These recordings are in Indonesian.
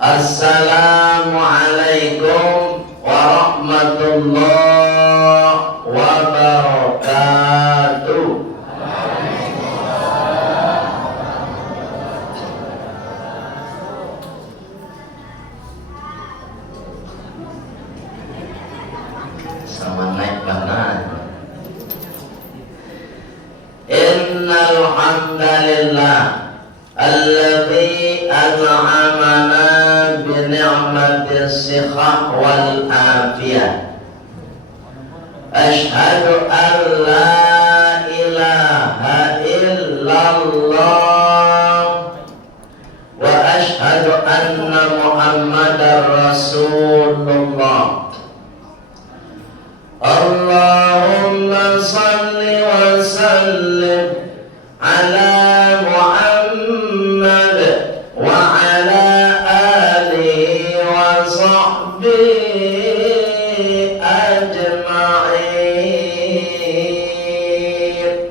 Assalamualaikum warahmatullahi wabarakatuh. Sama naik banget. Innal hamdalillah alladzi an'amana bi ni'matis sihat wal afiyah. Asyhadu an la ilaha illallah wa asyhadu anna Muhammadar Rasulullah. Allahumma salli wa sallim ala Muhammad wa ala alihi wa sahbihi ajma'in.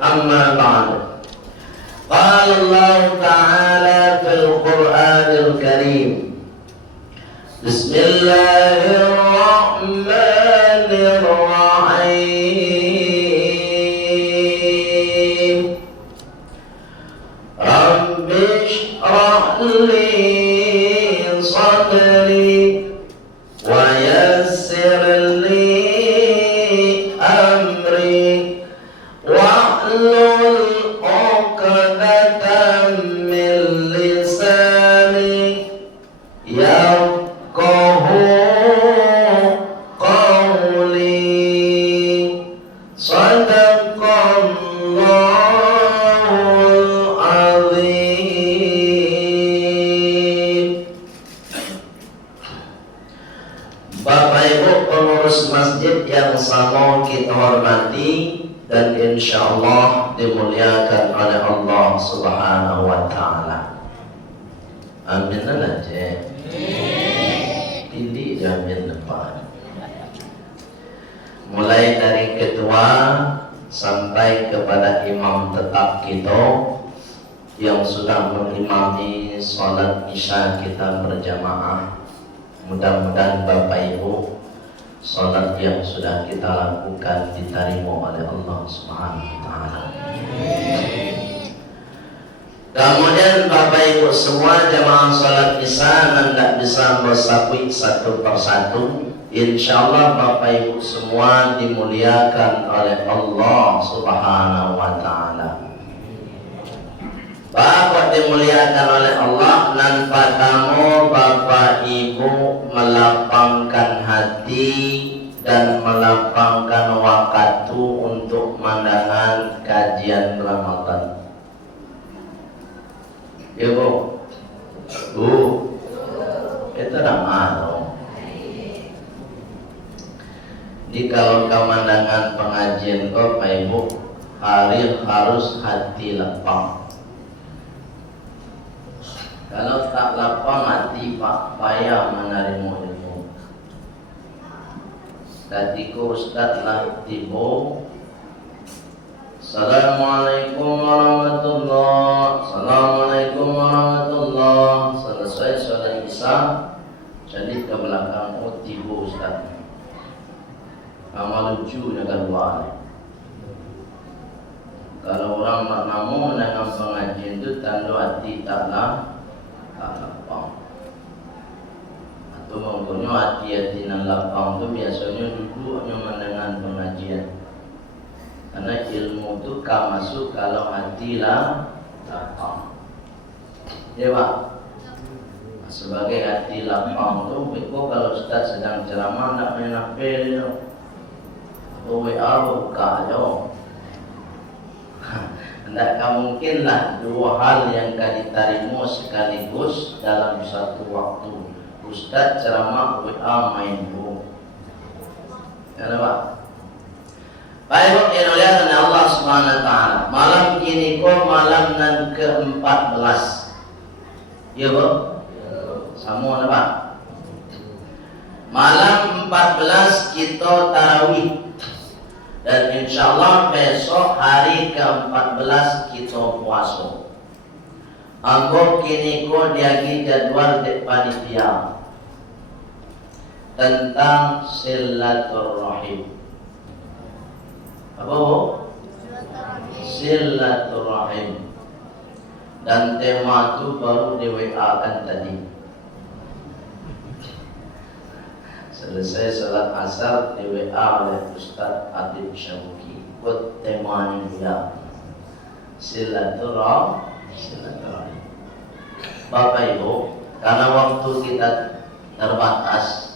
Amma ba'du. Qala Allah ta'ala fil Qur'anil Karim. Bismillahirrahmanirrahim. Rabbi shrah li sadri wa yassir li amri wahlul 'uqdatam min lisani yafqahu qawli. Sadaqallahul azim. Bapak Ibu pengurus masjid yang sama kita hormati dan insyaallah dimuliakan oleh Allah Subhanahu wa taala. Amin aja. Ini jamin depan. Mulai dari ketua sampai kepada imam tetap kita yang sudah mengimami sholat isya kita berjamaah. Mudah-mudahan Bapak Ibu sholat yang sudah kita lakukan diterima oleh Allah Subhanahu wa taala. Kemudian Bapak Ibu semua jamaah sholat isya tidak bisa bersapui satu persatu. Insyaallah Bapak Ibu semua dimuliakan oleh Allah Subhanahu wa taala. Bapak dimuliakan oleh Allah, nan padamu Bapak Ibu melapangkan hati dan melapangkan waktu untuk pandangan kajian Ramadan. Ibu, Bu, itu nama. Di kalau kemandangan pengajian kau, Pak Ibu, harus hati lapang. Kalau tak lapang hati, Pak, payah menerima ilmu. Ketika Ustaz lah tiba, Assalamualaikum warahmatullahi. Assalamualaikum warahmatullahi. Selesai sholat isya, jadi ke belakang tiba Ustaz. Amal lucunya keluar. Kalau orang maknamu dengan pengajian itu tanda hati tak lapang. Atau menggunakan hati-hati nan lapang itu biasanya duduknya mendengar pengajian. Karena ilmu itu masuk kalau hati lapang. Ya Pak. Sebagai hati lapang itu, kalau Ustaz sedang ceramah nak main apel itu. WA buka aja. Tidak mungkinlah dua hal yang diterima sekaligus dalam satu waktu. Ustaz ceramah, WA main bu. Kenapa? Baik, dimuliakan Allah Subhanahu wa taala. Malam ini malam nan ke-14. Ya Bu? Semua apa? Malam 14 kita tarawih. Dan insyaallah besok hari ke-14 kita puasa. Anggo kini ko diagi jadwal de panitia tentang silaturahim. Apa bu? Silaturahim. Dan tema itu baru di WA kan tadi. Selesai salat asar di WA oleh Ustaz Adib Syawki. Ikut temanya dia. Silaturahim. Bapak Ibu, karena waktu kita terbatas,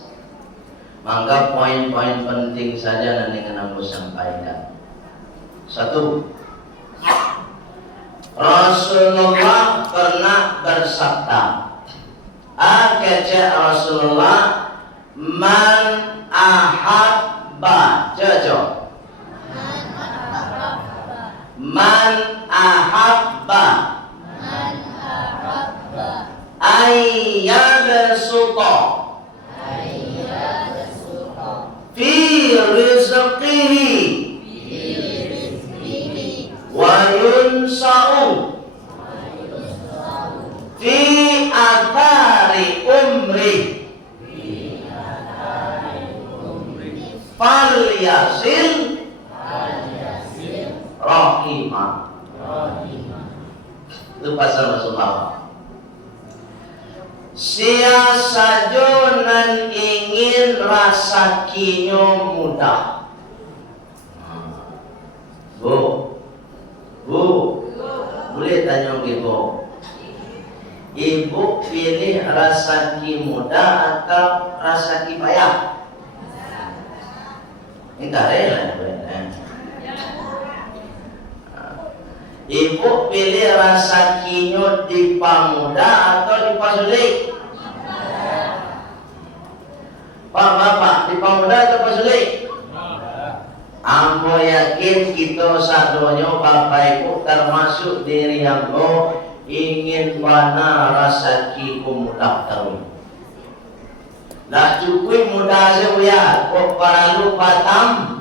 maka poin-poin penting saja nanti akan aku sampaikan. Satu, Rasulullah pernah bersabda, kata Rasulullah, man ahabba, jajah, man ahabba, ayyabsuta fi rizqihi wa yunsa'u fi athari umri falyasil rahimah. Itu pasal Rasulullah. Siasa nan ingin rasa kinyo mudah. Bu, boleh tanya ibu. Ibu pilih rasa ki mudah atau rasa ki payah? Enggak rela. Ibu pilih rasa kinyo di pamuda atau di pasulik? Pak bapak, di pamuda atau pasulik? Ambo yakin kita sadonyo bapak ibu termasuk diri ambo ingin mana rasa ki mudah terus. Dah cukup mudah saja, kok perlu batam?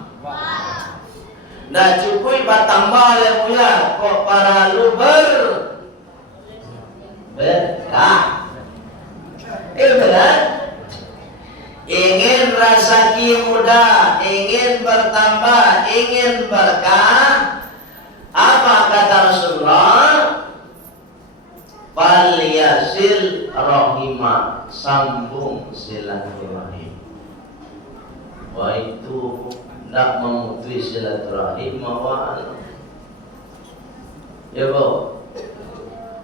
Dah cukup bertambah ya, kok perlu berkah. Benar? Ingin rezeki mudah, ingin bertambah, ingin berkah. Apa kata Rasulullah? Falyasil rahimah, sambung silaturahim. Wah itu nak memutus silaturahim mawar. Ya bu,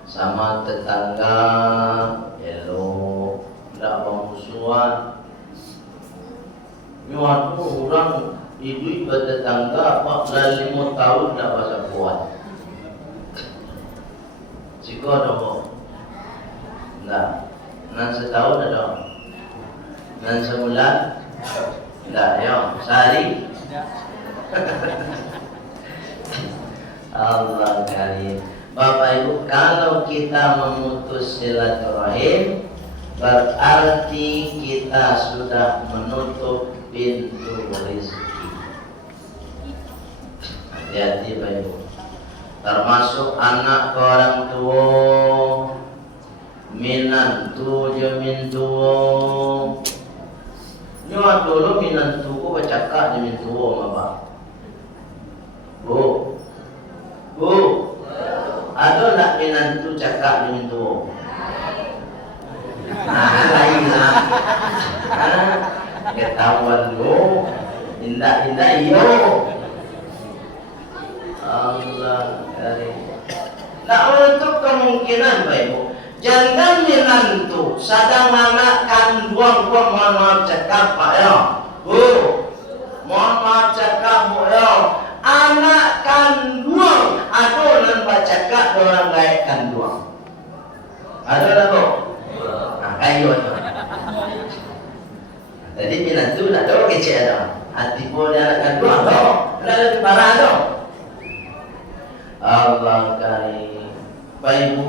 sama tetangga, elok, nak bermusuhan. Waktu orang ibu bertetangga 45 tahun tak bisa kuat. Jika ada bu, enggak, nan setahun ada, nan sebulan, enggak, ya, sehari. Allah karim. Bapak Ibu, kalau kita memutus silaturahim, berarti kita sudah menutup pintu rezeki. Hati-hati Bapak Ibu. Termasuk anak ke orang tua, minantu jamin tua. Nyawa dulu minantu ku bercakap jamin tua bapak. Bu, ada nak minantu cakap jamin tua? Lain lah. Ketahuan lu, indah iyo. Allah karim. Nah untuk kemungkinan Bapak Ibu, jangan minantu sadang anak kandung mohon maaf cakap Pak ya. Bu, mohon maaf cakap Bu ya. Anak kandung adonan baca cakap orang gaib kandung. Ada tak Bu? Nah, kayu tu. Jadi minantu nak tahu kecil ada. Hati pun dia anak kandung tu. Lalu parah tu. Allah karim. Bapak Ibu,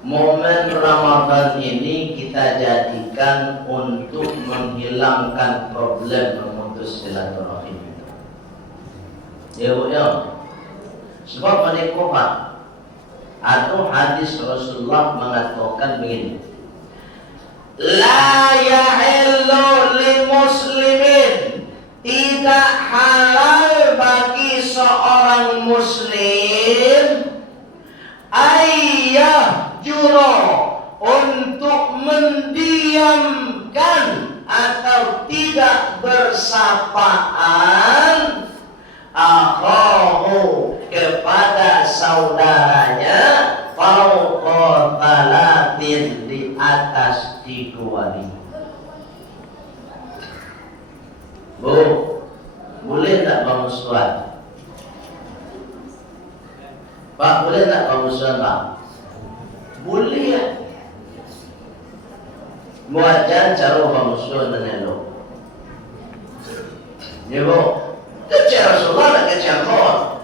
momen Ramadan ini kita jadikan untuk menghilangkan problem memutus silaturahim. Ya Bu ya. Sebab mereka Pak, Atau hadis Rasulullah mengatakan begini, la yahillu li muslimin, tidak halal bagi seorang muslim ayyah juro, untuk mendiamkan atau tidak bersapaan akhahu, kepada saudaranya, fauqa talatin, di atas 3 hari. Bu, boleh tak bermusuhan? Pak, boleh tak bermusuhan, Pak? Boleh ya. Muajan cara bermusuhan dengan lo. Ya bu, kecil Rasulullah dan kecil Allah.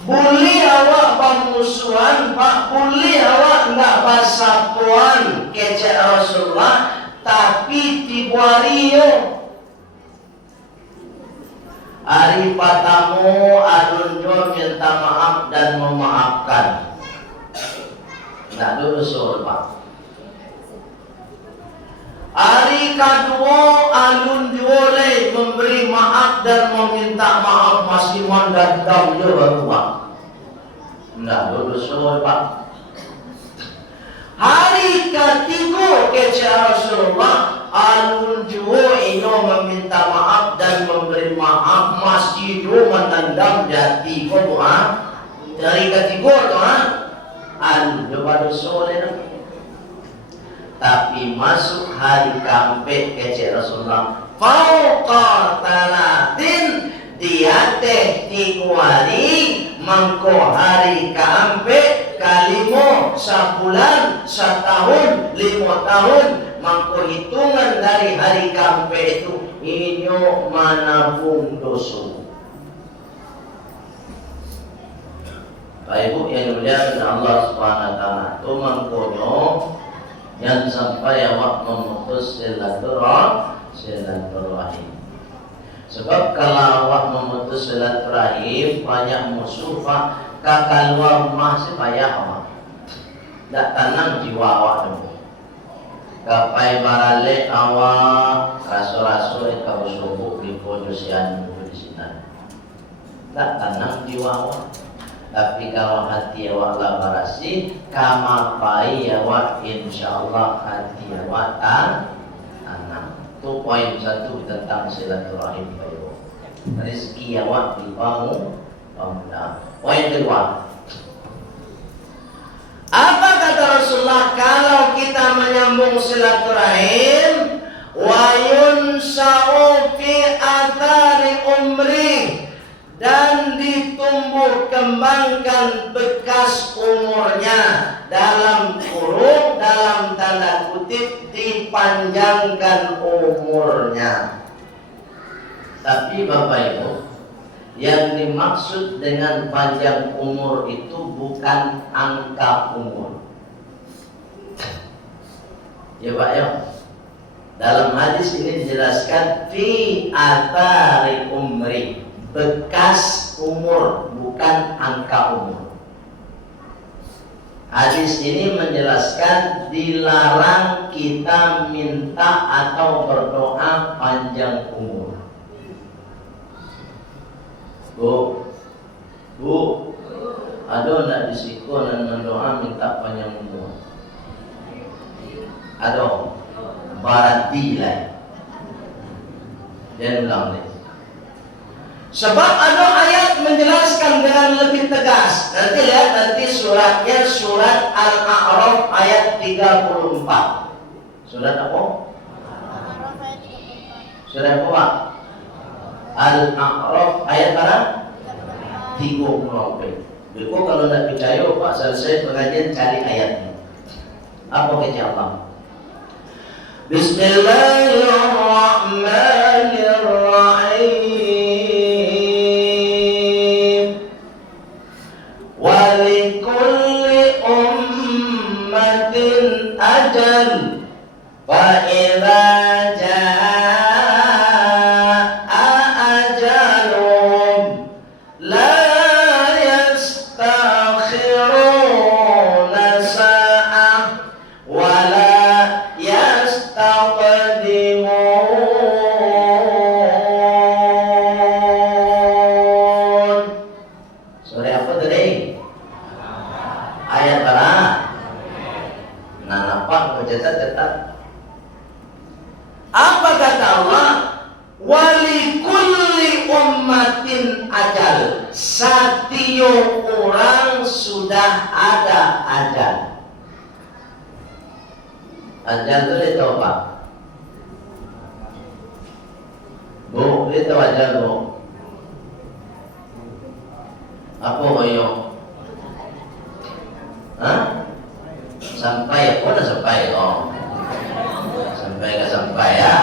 Boleh awak bermusuhan, Pak, boleh awak enggak bersatuan kecil Rasulullah, tapi tibuari yo. Hari pertama adun jo minta maaf dan memaafkan. Enggak dulu soal, Pak. Hari kedua alun boleh memberi maaf dan meminta maaf, masih mendendam je baru, Pak. Enggak dulu soal, Pak. Hari ketiga kecil Rasulullah alun juo ino meminta maaf dan memberi maaf, masih juo mendendam jati ko, Pak. Dari ketiga tu, alun juo baru soal. Tapi masuk hari keempat kecil Rasulullah, fauqa talatin, dia teh 3 hari, mangko hari keempat kalimo sebulan, setahun, 5 tahun, mangko hitungan dari hari keempat itu inyo manabung dosa. Bapak Ibu yang dimuliakan Allah Subhanahu wa taala, tu mangkonyo yang sampai awak memutus silaturahim. Sebab kalau awak memutus silaturahim, banyak musuh, Pak, kakak luar rumah supaya awak tak tenang jiwa awak dulu. Kapai barale awak rasul-rasul kau subuh di pojosian di sini, tak tenang jiwa awak. Tapi kalau hati awak labarasi, kamapai awak, insyaallah hati awak tanam. Itu poin 1 tentang silaturahim. Rezeki awak dibangun. Poin kedua, apa kata Rasulullah kalau kita menyambung silaturahim? Wa yunsa'u fi athari umri, dan ditumbuh kembangkan bekas umurnya, dalam kurung, dalam tanda kutip, dipanjangkan umurnya. Tapi Bapak Ibu, yang dimaksud dengan panjang umur itu bukan angka umur. Ya Pak ya, dalam hadis ini dijelaskan fi athari umri, bekas umur, bukan angka umur. Hadis ini menjelaskan dilarang kita minta atau berdoa panjang umur. Bu, ada nak disiko dan mendoa minta panjang umur? Ada, berarti lah. Jangan ulang deh. Sebab ada ayat menjelaskan dengan lebih tegas. Nanti lihat, nanti suratnya surat Al-A'raf ayat 34. Surat apa? Surat apa? Al-A'raf ayat berapa? 34. Jadi kalau tidak percaya, Pak, selesai pengajian cari ayatnya. Apa kata Allah? Bismillahirrahmanirrahim. Walikulli ummatin ajal, fa idza jaa Apa kau catat? Apa kata Allah? Wali kulli ummatin ajal. Setiap orang sudah ada ajal. Ajal itu dia tahu Pak? Bu, dia tahu ajal bu? Apa koyo? Hah? Sampai apa dah sampai? Oh, sampai ke sampai ya.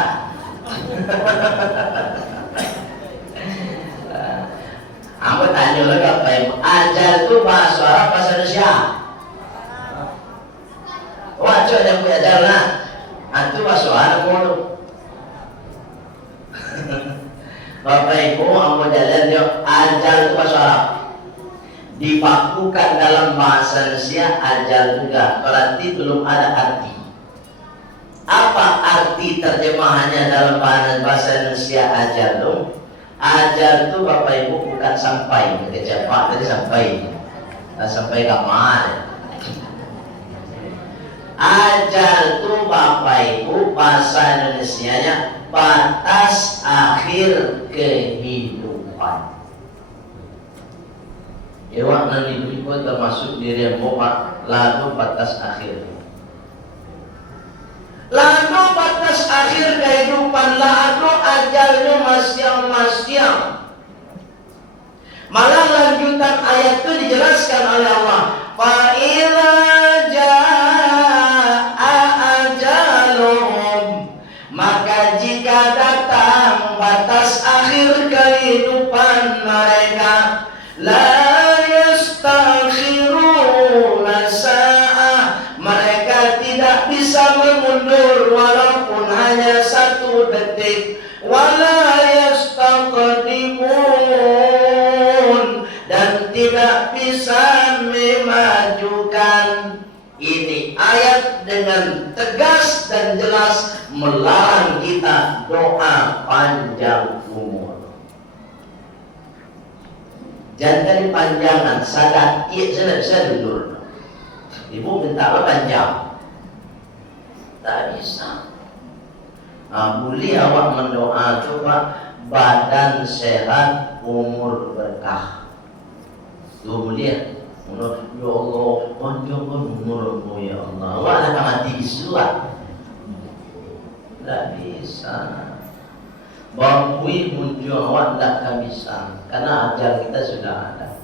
Aku tanya lagi apa yang ajal itu bahasa Arab bahasa Indonesia. Wajah yang punya ajal lah. Itu bahasa Arab mulu. Bapak Ibu, aku jalan dia ajal itu bahasa Arab. Dibakukan dalam bahasa Indonesia ajal juga, berarti belum ada arti. Apa arti terjemahannya dalam bahasa Indonesia ajal itu? Ajal itu Bapak Ibu bukan sampai, Pak tadi sampai kamar. Ajal itu Bapak Ibu bahasa Indonesianya batas akhir kehidupan. Ewa nanti itu termasuk diri yang bawa lalu batas akhir. Lalu batas akhir kehidupan, lalu ajalnya masing-masing. Malah lanjutan ayat itu dijelaskan oleh Allah. Fa'ila ja'a ajaluhum, maka jika datang batas akhir kehidupan mereka, la yastakhiruna sa'ah, mereka tidak bisa mengundur walaupun hanya 1 detik, wala yastaqdimun, dan tidak bisa memajukan. Ini ayat dengan tegas dan jelas melarang kita doa panjang umur. Jangan panjangan, sadar, iya saya bisa dulu. Ibu minta apa panjang? Tak bisa. Boleh awak mendoa coba badan sehat, umur berkah. Tuh boleh. Ya Allah, panjangkan umurmu ya Allah. Awak akan mati disuat. Tak bisa. Bangui muncul awak tak bisa, karena ajal kita sudah ada.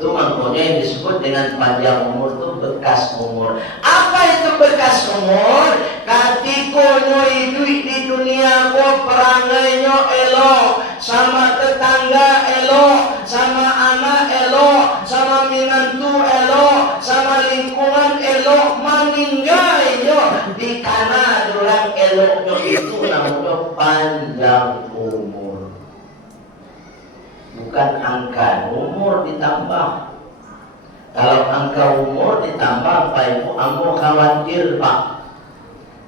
Itu makanya yang disebut dengan panjang umur itu bekas umur. Apa itu bekas umur? Ketika hidup di dunia kau perangainya elok, sama tetangga elok, sama anak elok, sama minantu elok, sama lingkungan elok, meninggalnya di kana orang eloknya itu namanya panjang umur. Bukan angka umur ditambah. Kalau angka umur ditambah, Pak Ibu, kamu khawatir Pak.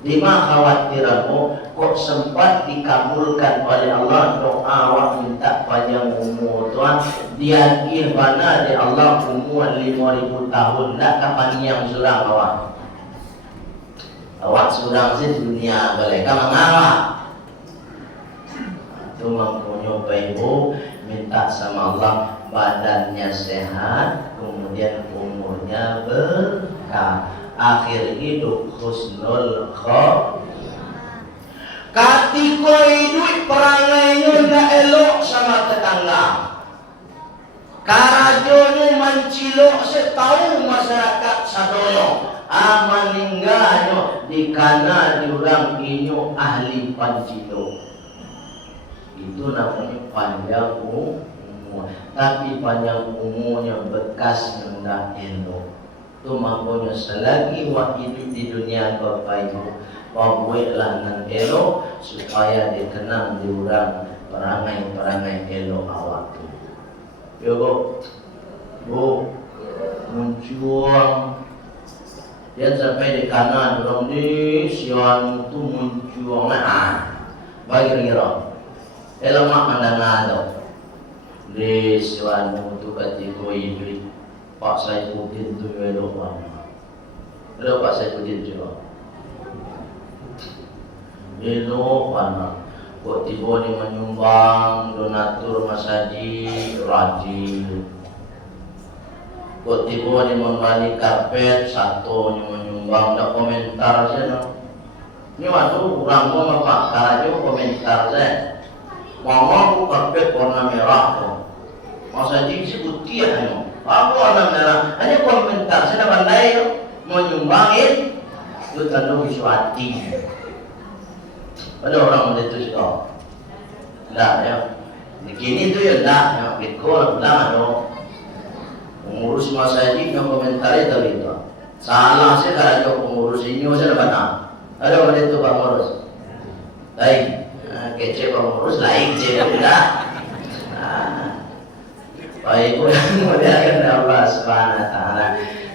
Lima khawatirmu, kok sempat dikabulkan oleh Allah doa awak minta panjang umur Tuhan. Dia mana di Allah umur 5.000 tahun. Nak kapan yang surang awak? Awak surang sih dunia boleh. Kamu ngawak? Itu mempunyai Pak Ibu, minta sama Allah badannya sehat, kemudian umurnya berkah, akhir hidup husnul khotimah. Ketika hidup perangainya tidak elok sama tetangga, karajonya mencilok setahu masyarakat sadoyo, amaninggayo dikana diurang inyo ahli pancilo. Itu namanya panjang umur. Tapi panjang umurnya bekas rendah elok. Itu makanya selagi wak hidup di dunia Bapak Ibu, buatlah nan elok supaya dikenang diurang perangai-perangai elok awak tu. Yo bu, muncul. Dia sampai di kanan orang di siang tu muncul bagi kira. Elok mak mandang ada. Di siang tu ketika hidup Pak Saifuddin tu elok mana. Ada Pak Saifuddin juga. Itu mana? Kok tiba ni menyumbang donatur masjid rajin. Kok tiba ni membeli karpet satu ni menyumbang, dah komentar saja. Ni waktu orang mau memakai aja komentar saja. Mama karpet warna merah tu. Masjid si putih aja. Aku warna merah. Hanya komentar saya dah pandai tu menyumbangin. Itu tanda visuati. Ada orang itu juga. Tak ya. Di sini tu ya tak. Yang pikul bilang ada pengurus masjid yang komentari tadi itu. Salah sih kalau pengurus ini saya benar. Ada orang itu pengurus. Baik. Kece pengurus lain je tidak. Baik pun muliakan Allah Subhanahu Wa Taala.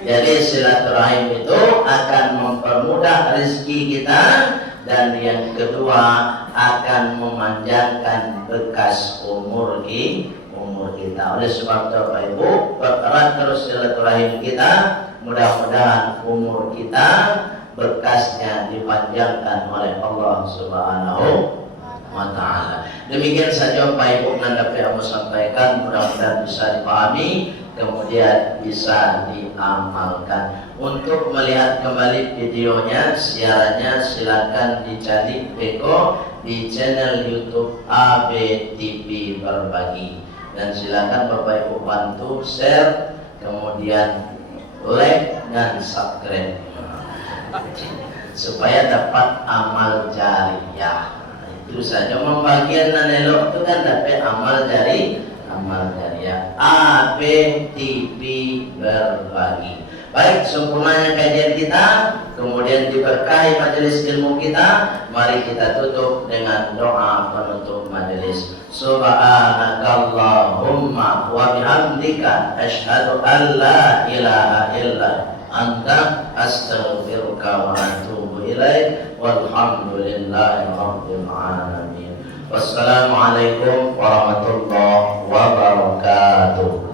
Jadi silaturahim itu akan mempermudah rezeki kita. Dan yang kedua akan memanjangkan bekas umur kita. Oleh sebab itu Bapak Ibu, pererat terus silaturahim kita. Mudah-mudahan umur kita bekasnya dipanjangkan oleh Allah Subhanahu Wa Taala. Demikian saja Bapak Ibu yang dapat aku sampaikan. Mudah-mudahan bisa dipahami, kemudian bisa diamalkan. Untuk melihat kembali videonya, siarannya silakan dicari Beko di channel YouTube ABTV Berbagi. Dan silakan Bapak Ibu bantu share, kemudian like dan subscribe supaya dapat amal jariah. Itu saja membagian dan elok itu kan dapat amal jariah. ABTV Berbagi. Baik, sempurnanya kajian kita, kemudian diberkahi majelis ilmu kita. Mari kita tutup dengan doa penutup majelis. Subhanakallahumma wa bihamdika asyhadu an la ilaha illa anta astaghfiruka wa atubu ilaik. Walhamdulillahi rabbil alamin. Wassalamualaikum warahmatullahi wabarakatuh.